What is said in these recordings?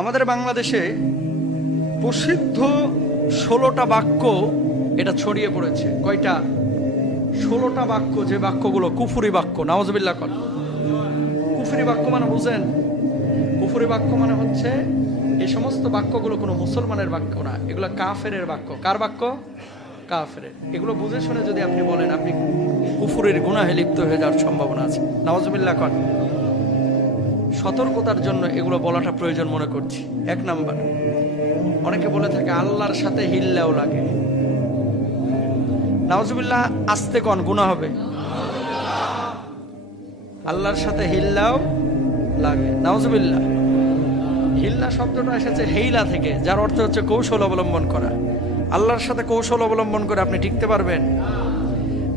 আমাদের বাংলাদেশে প্রসিদ্ধ 16টা বাক্য এটা ছড়িয়ে পড়েছে। কয়টা? 16টা বাক্য, যে বাক্যগুলো কুফরি বাক্য। নাউজুবিল্লাহ কর। কুফরি বাক্য মানে বুঝেন? কুফরি বাক্য মানে হচ্ছে এই সমস্ত বাক্যগুলো কোনো মুসলমানের বাক্য না, এগুলো কাফেরের বাক্য। কার বাক্য? কাফেরের। এগুলো বুঝে শুনে যদি আপনি বলেন, আপনি কুফরের গুনাহে লিপ্ত হয়ে যাওয়ার সম্ভাবনা আছে। নাউজুবিল্লাহ কর। সতর্কতার জন্য এগুলো বলাটা প্রয়োজন মনে করছি। 1 নাম্বার, অনেকে বলে থাকে আল্লাহর সাথে হিল্লাও লাগে। নাউজুবিল্লাহ, আস্তে কোন গুনাহ হবে? আল্লাহর সাথে হিল্লাও লাগে। নাউজুবিল্লাহ। হিল্লা শব্দটা এসেছে হেইলা থেকে, যার অর্থ হচ্ছে কৌশল অবলম্বন করা। আল্লাহর সাথে কৌশল অবলম্বন করে আপনি টিকতে পারবেন?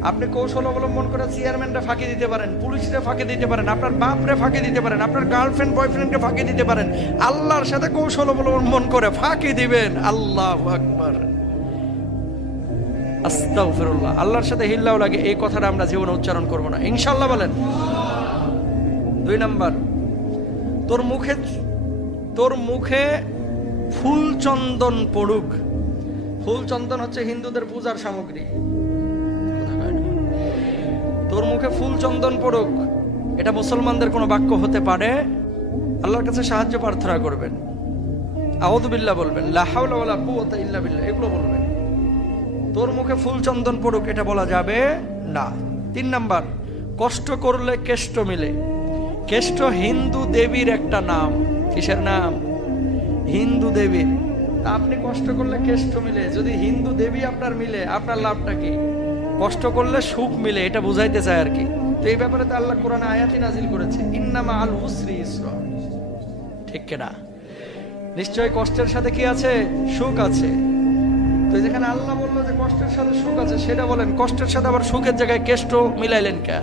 আপনি কৌশল অবলম্বন করে চেয়ারম্যানরা ফাঁকি দিতে পারেন, পুলিশরা ফাঁকি দিতে পারেন, আপনার বাপরে ফাঁকি দিতে পারেন, আপনার গার্লফ্রেন্ড বয়ফ্রেন্ডকে ফাঁকি দিতে পারেন। আল্লাহর সাথে কৌশল অবলম্বন করে ফাঁকি দিবেন? আল্লাহু আকবার, আস্তাগফিরুল্লাহ। আল্লাহর সাথে হিল্লাও লাগে, এই কথাটা আমরা জীবনে উচ্চারণ করব না, ইনশাআল্লাহ বলেন। 2 নাম্বার, তোর মুখে ফুল চন্দন পড়ুক। ফুল চন্দন হচ্ছে হিন্দুদের পূজার সামগ্রী। তোর মুখে ফুল চন্দন পড়ুক, এটা মুসলমানদের কোনো বাক্য হতে পারে? আল্লাহর কাছে সাহায্য প্রার্থনা করবেন, আউযু বিল্লাহ বলবেন, লা হাওলা ওয়ালা কুওয়াতা ইল্লা বিল্লাহ, এগুলো বলবেন। তোর মুখে ফুল চন্দন পড়ুক এটা বলা যাবে না। 3 নাম্বার, কষ্ট করলে কেষ্ট মিলে। কেষ্ট হিন্দু দেবীর একটা নাম। কিসের নাম? হিন্দু দেবীর। তা আপনি কষ্ট করলে কেষ্ট মিলে, যদি হিন্দু দেবী আপনার মিলে, আপনার লাভটা কি? কষ্ট করলে সুখ মিলে, এটা বুঝাইতে চায় আর কি। তো এই ব্যাপারে তো আল্লাহ কোরআনে আয়াতি নাজিল করেছে, ইন্নামা আল উসরি ইসরা। ঠিক কিনা? নিশ্চয় কষ্টের সাথে কি আছে? সুখ আছে। তো যেখানে আল্লাহ বললো যে কষ্টের সাথে সুখ আছে, সেটা বলেন, কষ্টের সাথে আবার সুখের জায়গায় কেষ্ট মিলাইলেন কে?